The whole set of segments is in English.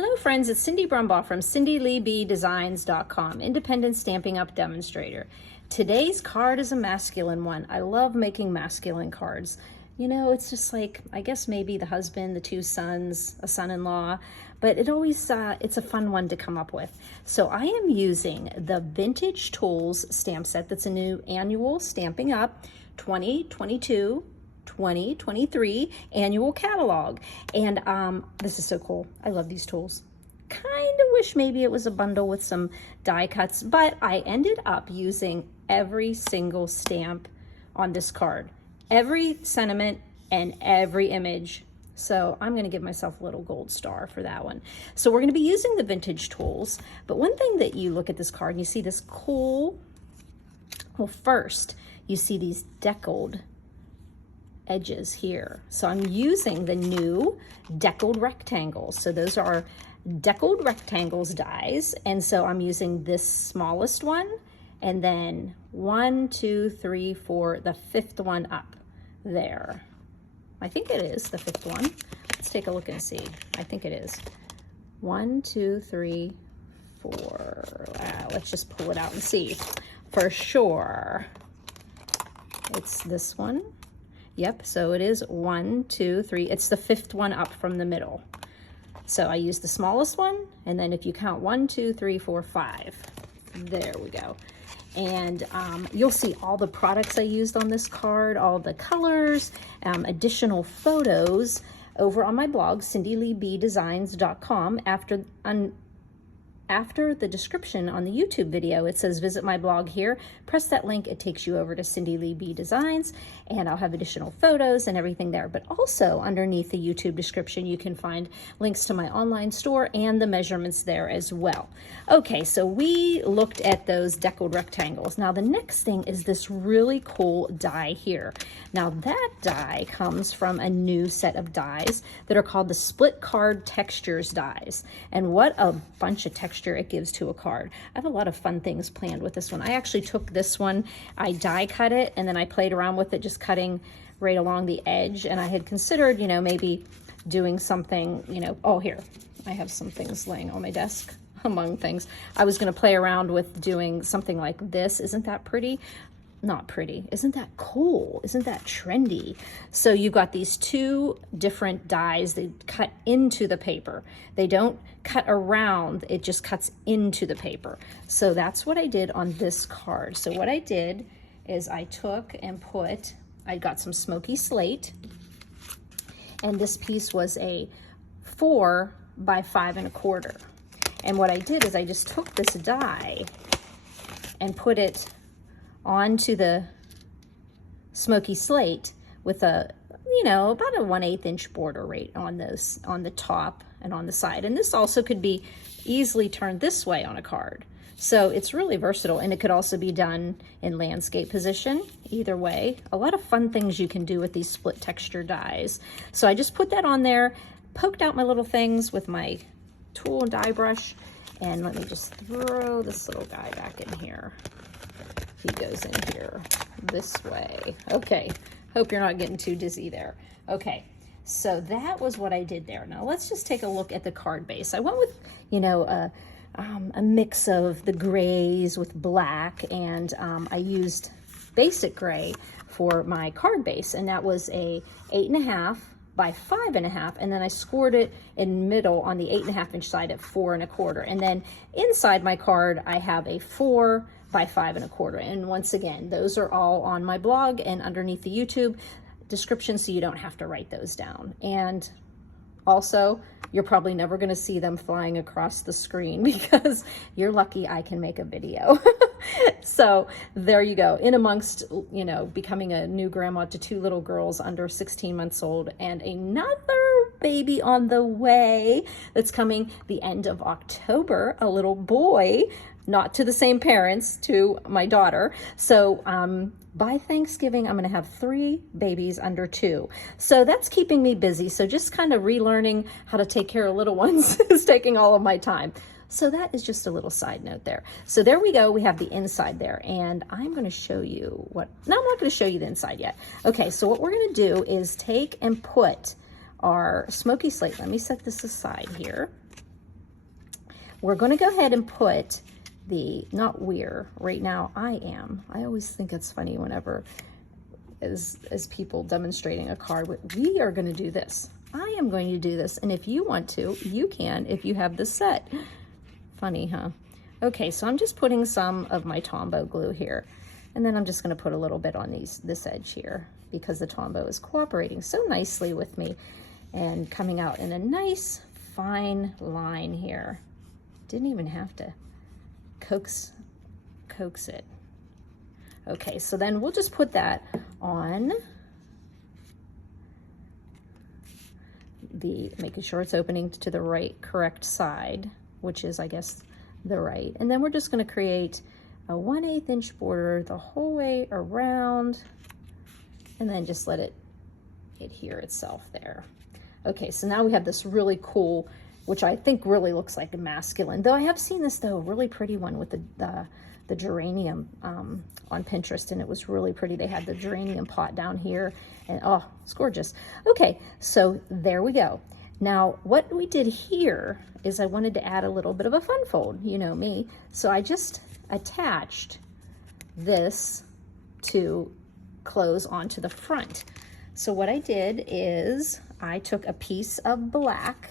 Hello friends, it's Cindy Brumbaugh from CindyLeeBDesigns.com, independent Stampin' Up! Demonstrator. Today's card is a masculine one. I love making masculine cards. You know, it's just like, I guess maybe the husband, the two sons, a son-in-law, but it always, it's a fun one to come up with. So I am using the Vintage Tools stamp set that's a new annual Stampin' Up! 2022 2023 annual catalog. And this is so cool. I love these tools. Kind of wish maybe it was a bundle with some die cuts, but I ended up using every single stamp on this card, every sentiment and every image. So I'm going to give myself a little gold star for that one. So we're going to be using the Vintage Tools, but one thing that you look at this card and you see this cool, well, first you see these deckled edges here. So I'm using the new deckled rectangles. So those are deckled rectangles dies. And so I'm using this smallest one and then 1, 2, 3, 4, the fifth one up there. I think it is the fifth one. Let's take a look and see. I think it is. 1, 2, 3, 4. Let's just pull it out and see for sure. It's this one. Yep, so it is 1, 2, 3. It's the fifth one up from the middle. So I use the smallest one, and then if you count 1, 2, 3, 4, 5. There we go. And you'll see all the products I used on this card, all the colors, additional photos over on my blog, CindyLeeBDesigns.com. After the description on the YouTube video, it says visit my blog here. Press that link, it takes you over to Cindy Lee B Designs, and I'll have additional photos and everything there. But also underneath the YouTube description, you can find links to my online store and the measurements there as well. Okay, so we looked at those deckled rectangles. Now the next thing is this really cool die here. Now that die comes from a new set of dies that are called the Split Card Textures dies. And what a bunch of texture it gives to a card. I have a lot of fun things planned with this one. I actually took this one, I die cut it, and then I played around with it, just cutting right along the edge. And I had considered, you know, maybe doing something, you know, oh, here, I have some things laying on my desk among things. I was going to play around with doing something like this. Isn't that pretty? Not pretty. Isn't that cool? Isn't that trendy? So you've got these two different dies that cut into the paper. They don't cut around, it just cuts into the paper. So that's what I did on this card. So what I did is I took and I got some smoky slate, and this piece was a 4 by 5 1/4. And what I did is I just took this die and put it onto the smoky slate with a, you know, about a 1/8 inch border right on those, on the top and on the side. And this also could be easily turned this way on a card. So it's really versatile, and it could also be done in landscape position, either way. A lot of fun things you can do with these split texture dies. So I just put that on there, poked out my little things with my tool and die brush, and let me just throw this little guy back in here. He goes in here this way. Okay, hope you're not getting too dizzy there. Okay, so that was what I did there. Now let's just take a look at the card base. I went with, you know, a mix of the grays with black, and I used basic gray for my card base, and that was a 8 1/2 by 5 1/2, and then I scored it in middle on the 8 1/2 inch side at 4 1/4. And then inside my card, I have a 4 by 5 1/4. And once again, those are all on my blog and underneath the YouTube description, so you don't have to write those down. And also, you're probably never going to see them flying across the screen because you're lucky I can make a video. So there you go. In amongst, you know, becoming a new grandma to 2 little girls under 16 months old and another baby on the way that's coming the end of October, a little boy, not to the same parents, to my daughter. So by Thanksgiving, I'm gonna have 3 babies under 2. So that's keeping me busy. So just kind of relearning how to take care of little ones is taking all of my time. So that is just a little side note there. So there we go, we have the inside there, and I'm gonna show you what, no, I'm not gonna show you the inside yet. Okay, so what we're gonna do is take and put our smoky slate, let me set this aside here. we're going to go ahead and put not we're, right now I am. I always think it's funny whenever as people demonstrating a card, we are going to do this. I am going to do this. And if you want to, you can if you have this set. Funny, huh? Okay, so I'm just putting some of my Tombow glue here. And then I'm just going to put a little bit on this edge here because the Tombow is cooperating so nicely with me and coming out in a nice fine line here. Didn't even have to coax it. Okay, so then we'll just put that on making sure it's opening to the correct side, which is, I guess, the right. And then we're just going to create a 1/8 inch border the whole way around, and then just let it adhere itself there. Okay, so now we have this really cool, which I think really looks like a masculine, though I have seen this really pretty one with the geranium on Pinterest, and it was really pretty. They had the geranium pot down here, and oh, it's gorgeous. Okay, so there we go. Now, what we did here is I wanted to add a little bit of a fun fold, you know me. So I just attached this to close onto the front. So what I did is I took a piece of black,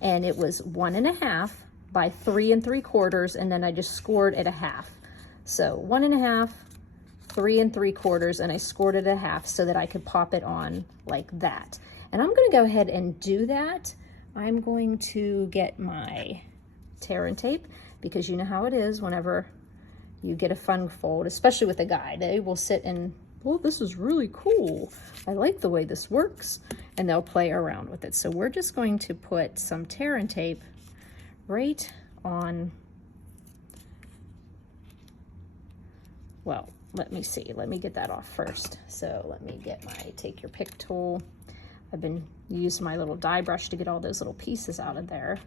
and it was 1.5 by 3 3/4, and then I just scored it a half. So 1.5, 3 3/4, and I scored it a half so that I could pop it on like that. And I'm going to go ahead and do that. I'm going to get my tear and tape, because you know how it is whenever you get a fun fold, especially with a guy. They will sit and, well, this is really cool. I like the way this works. And they'll play around with it. So we're just going to put some tear and tape right on, well, let me see. Let me get that off first. So let me get my take your pick tool. I've been using my little die brush to get all those little pieces out of there.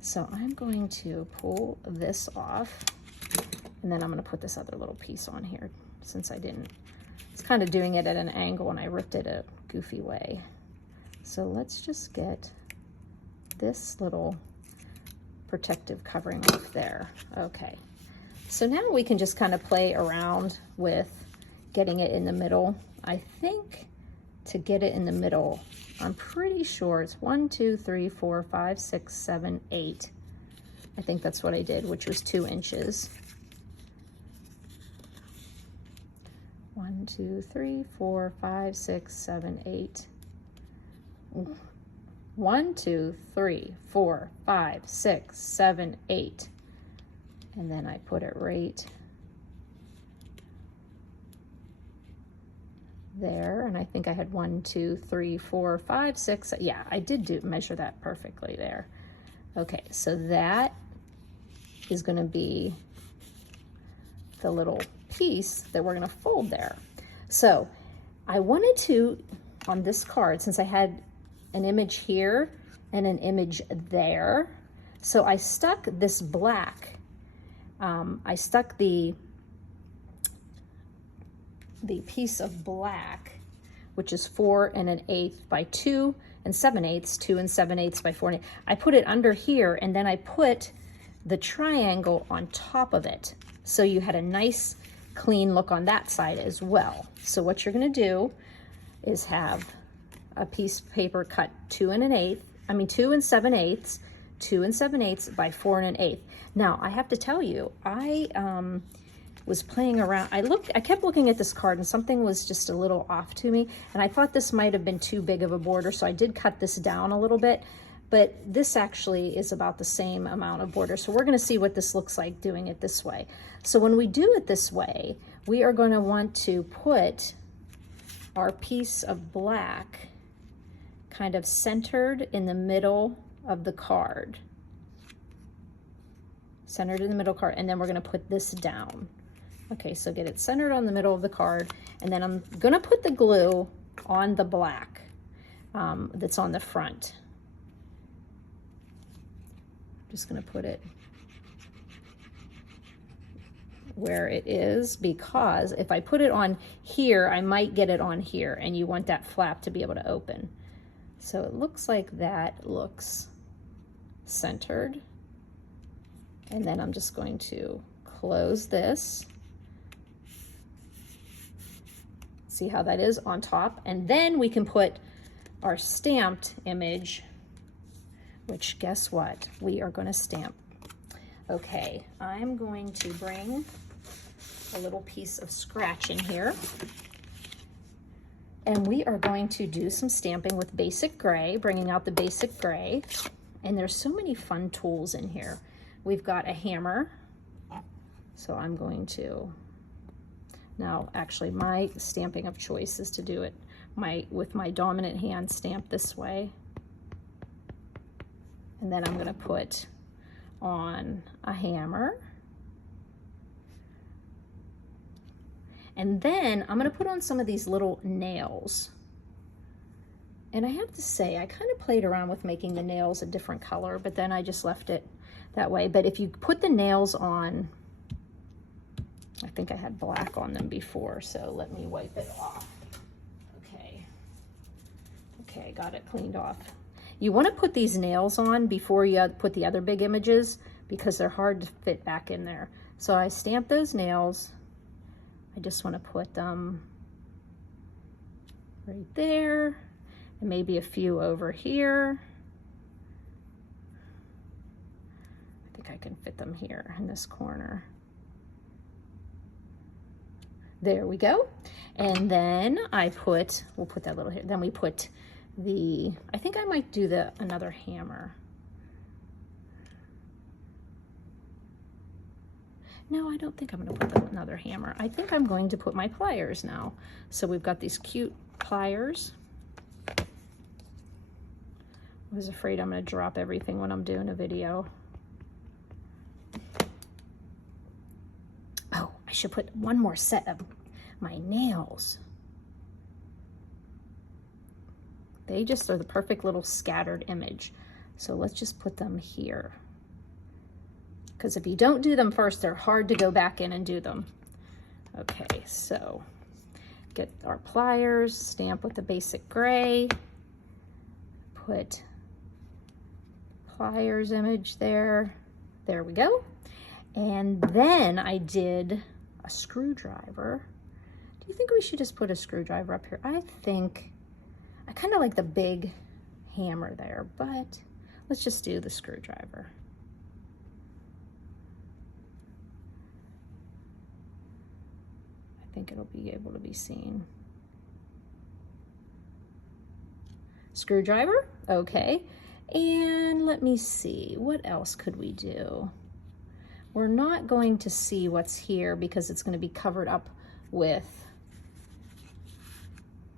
So I'm going to pull this off, and then I'm going to put this other little piece on here, since I was kind of doing it at an angle and I ripped it a goofy way. So let's just get this little protective covering off there. Okay, so now we can just kind of play around with getting it in the middle. I think to get it in the middle, I'm pretty sure it's 1, 2, 3, 4, 5, 6, 7, 8. I think that's what I did, which was 2 inches. 1, 2, 3, 4, 5, 6, 7, 8. 1, 2, 3, 4, 5, 6, 7, 8. And then I put it right there, and I think I had 1, 2, 3, 4, 5, 6. Yeah, I did measure that perfectly there. Okay, so that is going to be the little piece that we're going to fold there. So I wanted to, on this card, since I had an image here and an image there, so I stuck this black. I stuck the piece of black, which is 4 1/8 by 2 7/8, 2 7/8 by 4 1/8. I put it under here, and then I put the triangle on top of it. So you had a nice clean look on that side as well. So what you're going to do is have a piece of paper cut 2 7/8 by 4 1/8. Now I have to tell you, I was playing around. I kept looking at this card, and something was just a little off to me, and I thought this might have been too big of a border, so I did cut this down a little bit, but this actually is about the same amount of border. So we're going to see what this looks like doing it this way. So when we do it this way, we are going to want to put our piece of black kind of centered in the middle of the card. Centered in the middle card, and then we're going to put this down. Okay, so get it centered on the middle of the card, and then I'm going to put the glue on the black that's on the front. Just going to put it where it is, because if I put it on here, I might get it on here, and you want that flap to be able to open. So it looks like that looks centered. And then I'm just going to close this. See how that is on top? And then we can put our stamped image, which guess what? We are going to stamp. Okay, I'm going to bring a little piece of scratch in here. And we are going to do some stamping with basic gray, bringing out the basic gray. And there's so many fun tools in here. We've got a hammer. So I'm going to, now actually my stamping of choice is to do it with my dominant hand stamp this way. And then I'm going to put on a hammer. And then I'm going to put on some of these little nails. And I have to say, I kind of played around with making the nails a different color, but then I just left it that way. But if you put the nails on, I think I had black on them before, so let me wipe it off. Okay, got it cleaned off. You want to put these nails on before you put the other big images because they're hard to fit back in there. So I stamped those nails. I just want to put them right there and maybe a few over here. I think I can fit them here in this corner. There we go. And then we'll put that little here. Then we put I think I might do another hammer. No, I don't think I'm going to put another hammer. I think I'm going to put my pliers now. So we've got these cute pliers. I was afraid I'm going to drop everything when I'm doing a video. Oh, I should put one more set of my nails. They just are the perfect little scattered image. So let's just put them here. Because if you don't do them first, they're hard to go back in and do them. Okay, so get our pliers, stamp with the basic gray, put pliers image there. There we go. And then I did a screwdriver. Do you think we should just put a screwdriver up here? I kind of like the big hammer there, but let's just do the screwdriver. I think it'll be able to be seen. Screwdriver, okay. And let me see, what else could we do? We're not going to see what's here because it's going to be covered up with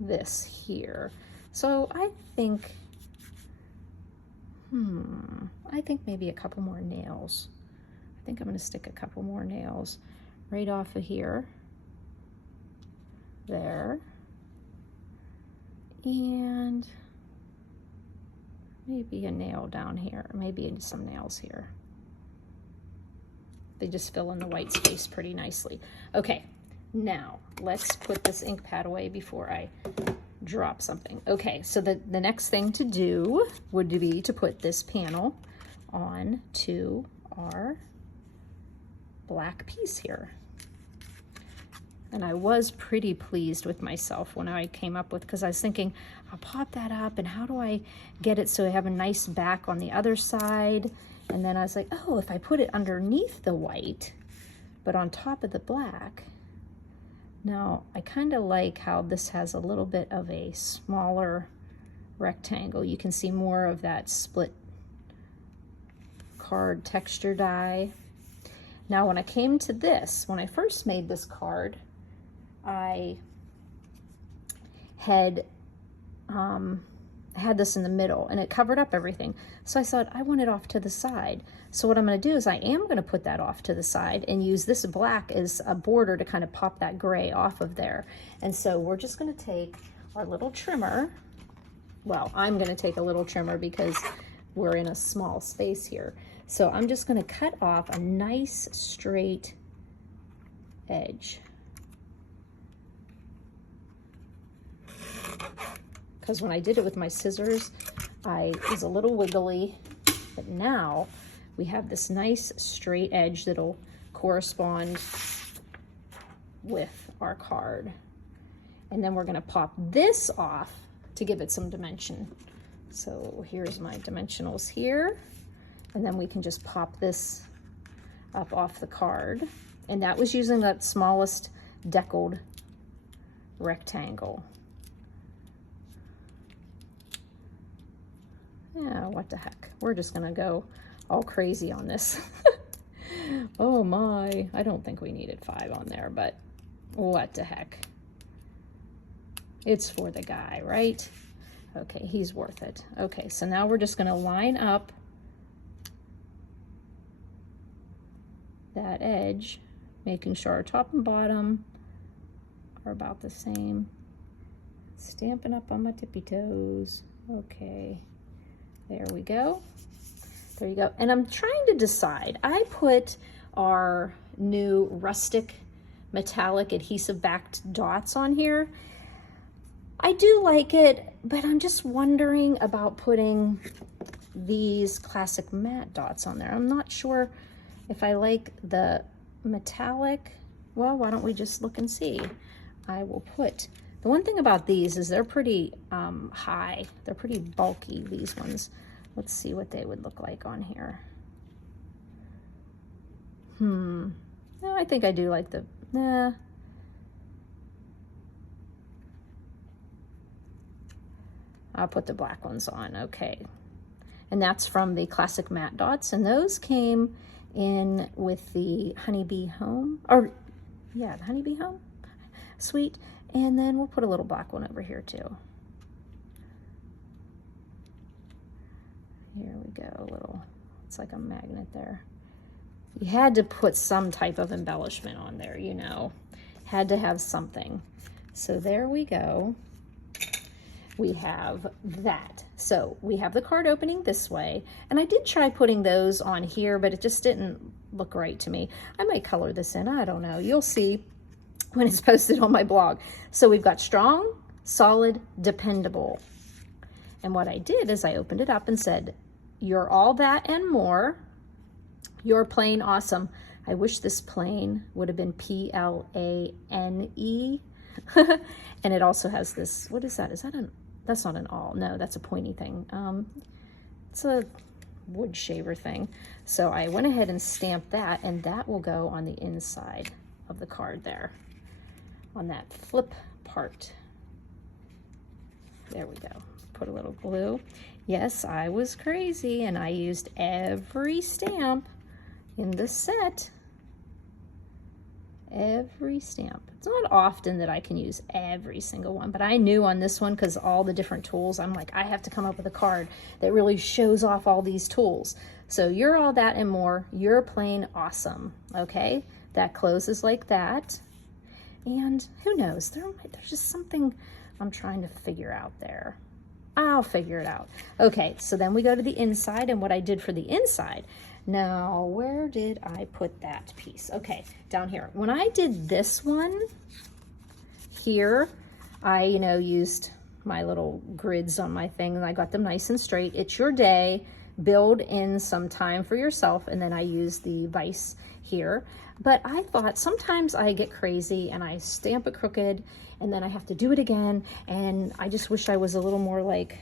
this here. So I think maybe a couple more nails. I think I'm going to stick a couple more nails right off of here. There. And maybe a nail down here. Maybe some nails here. They just fill in the white space pretty nicely. Okay, now let's put this ink pad away before I drop something. Okay, so the next thing to do would be to put this panel on to our black piece here. And I was pretty pleased with myself when I came up with, because I was thinking, I'll pop that up and how do I get it so I have a nice back on the other side? And then I was like, oh, if I put it underneath the white, but on top of the black. Now, I kind of like how this has a little bit of a smaller rectangle. You can see more of that split card texture die. Now, when I came to this, when I first made this card, I had this in the middle and it covered up everything. So I thought I want it off to the side. So what I'm going to do is I am going to put that off to the side and use this black as a border to kind of pop that gray off of there. And so we're just going to take our little trimmer. Well, I'm going to take a little trimmer because we're in a small space here. So I'm just going to cut off a nice straight edge. Because when I did it with my scissors, I was a little wiggly, but now we have this nice straight edge that'll correspond with our card. And then we're going to pop this off to give it some dimension. So here's my dimensionals here. And then we can just pop this up off the card. And that was using that smallest deckled rectangle. Yeah, what the heck. We're just gonna go all crazy on this. Oh my, I don't think we needed 5 on there, but what the heck. It's for the guy, right? Okay, he's worth it. Okay, so now we're just gonna line up that edge, making sure our top and bottom are about the same. Stamping up on my tippy toes. Okay, there we go. There you go. And I'm trying to decide. I put our new rustic metallic adhesive backed dots on here. I do like it, but I'm just wondering about putting these classic matte dots on there. I'm not sure if I like the metallic. Well, why don't we just look and see? I will put, the one thing about these is they're pretty high. They're pretty bulky, these ones. Let's see what they would look like on here. No, I think I do like the, nah. I'll put the black ones on, okay. And that's from the classic matte dots, and those came in with the Honeybee Home, or yeah, the Honeybee Home suite. And then we'll put a little black one over here too. Here we go, a little, it's like a magnet there. You had to put some type of embellishment on there, you know, had to have something. So there we go. We have that. So we have the card opening this way, and I did try putting those on here, but it just didn't look right to me. I might color this in, I don't know. You'll see when it's posted on my blog. So we've got strong, solid, dependable. And what I did is I opened it up and said, you're all that and more. You're plain awesome. I wish this plane would have been Plane. And it also has this, what is that? Is that that's not an awl. No, that's a pointy thing. It's a wood shaver thing. So I went ahead and stamped that, and that will go on the inside of the card there, on that flip part. There we go. Put a little glue. Yes, I was crazy, and I used every stamp in the set. Every stamp. It's not often that I can use every single one, but I knew on this one, because all the different tools, I'm like, I have to come up with a card that really shows off all these tools. So you're all that and more. You're plain awesome. Okay, that closes like that. And who knows, there's just something I'm trying to figure out there. I'll figure it out. Okay, so then we go to the inside, and what I did for the inside. Now, where did I put that piece? Okay, down here. When I did this one here, I, used my little grids on my thing, and I got them nice and straight. It's your day. Build in some time for yourself, and then I use the vise here. But I thought sometimes I get crazy and I stamp it crooked, and then I have to do it again, and I just wish I was a little more like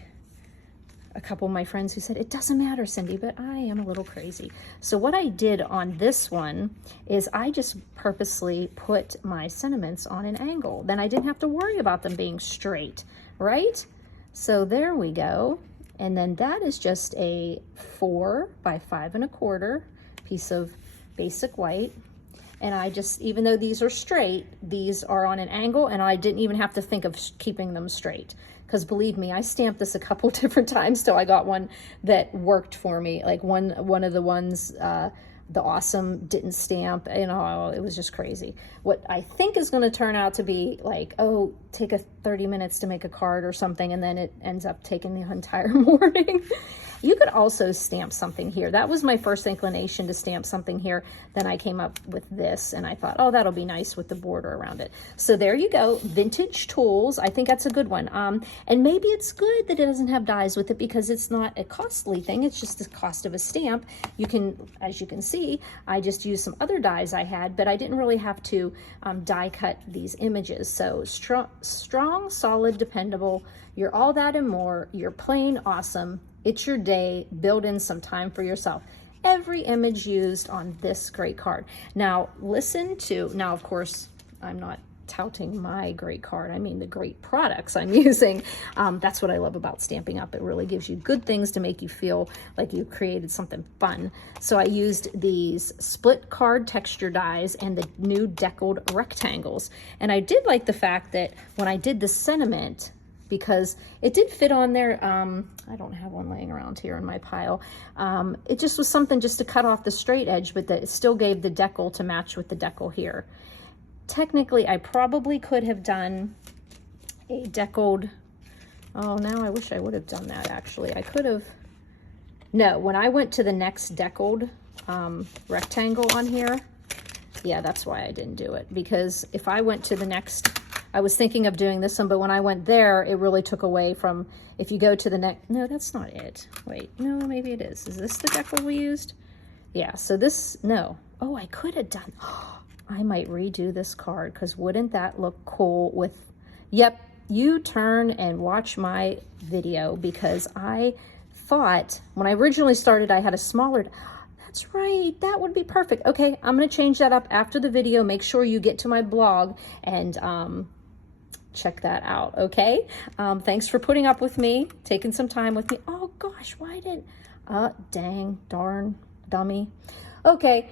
a couple of my friends who said, it doesn't matter, Cindy, but I am a little crazy. So what I did on this one is I just purposely put my sentiments on an angle. Then I didn't have to worry about them being straight, right? So there we go. And then that is just a 4 by 5 1/4 piece of basic white. And I just, even though these are straight, these are on an angle, and I didn't even have to think of keeping them straight. Because believe me, I stamped this a couple different times till I got one that worked for me. Like one of the ones, the awesome didn't stamp, it was just crazy. What I think is going to turn out to be like, oh, take 30 minutes to make a card or something, and then it ends up taking the entire morning. You could also stamp something here. That was my first inclination to stamp something here. Then I came up with this and I thought, oh, that'll be nice with the border around it. So there you go, vintage tools. I think that's a good one. And maybe it's good that it doesn't have dies with it because it's not a costly thing. It's just the cost of a stamp. You can, as you can see, I just used some other dies I had, but I didn't really have to die cut these images. So strong, solid, dependable. You're all that and more. You're plain awesome. It's your day. Build in some time for yourself. Every image used on this great card. Now listen to, now of course, I'm not touting my great card. I mean the great products I'm using. That's what I love about Stampin' Up. It really gives you good things to make you feel like you created something fun. So I used these split card texture dies and the new deckled rectangles. And I did like the fact that when I did the sentiment, because it did fit on there. I don't have one laying around here in my pile. It just was something just to cut off the straight edge, but that it still gave the decal to match with the decal here. Technically, I probably could have done a deckled, oh, now I wish I would have done that actually. I could have, no, when I went to the next deckled rectangle on here, yeah, that's why I didn't do it. Because if I went to the next, I was thinking of doing this one, but when I went there, it really took away from, if you go to the next, no, that's not it. Wait, no, maybe it is. Is this the decal we used? Yeah, so this, no. Oh, I could have done, I might redo this card because wouldn't that look cool with, yep, you turn and watch my video because I thought, when I originally started, I had a smaller, that's right, that would be perfect. Okay, I'm gonna change that up after the video. Make sure you get to my blog and check that out, okay? Thanks for putting up with me, taking some time with me. Oh gosh, why didn't, dang, darn, dummy. Okay,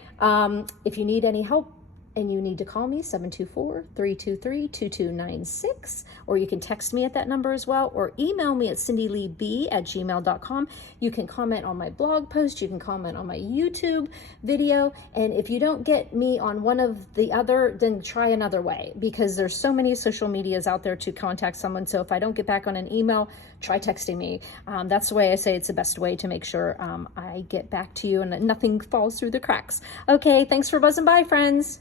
if you need any help and you need to call me, 724-323-2296, or you can text me at that number as well, or email me at cindyleeb@gmail.com. You can comment on my blog post, you can comment on my YouTube video, and if you don't get me on one of the other, then try another way, because there's so many social medias out there to contact someone. So if I don't get back on an email, try texting me. That's the way I say it's the best way to make sure I get back to you and that nothing falls through the cracks. Okay, thanks for buzzing by, friends.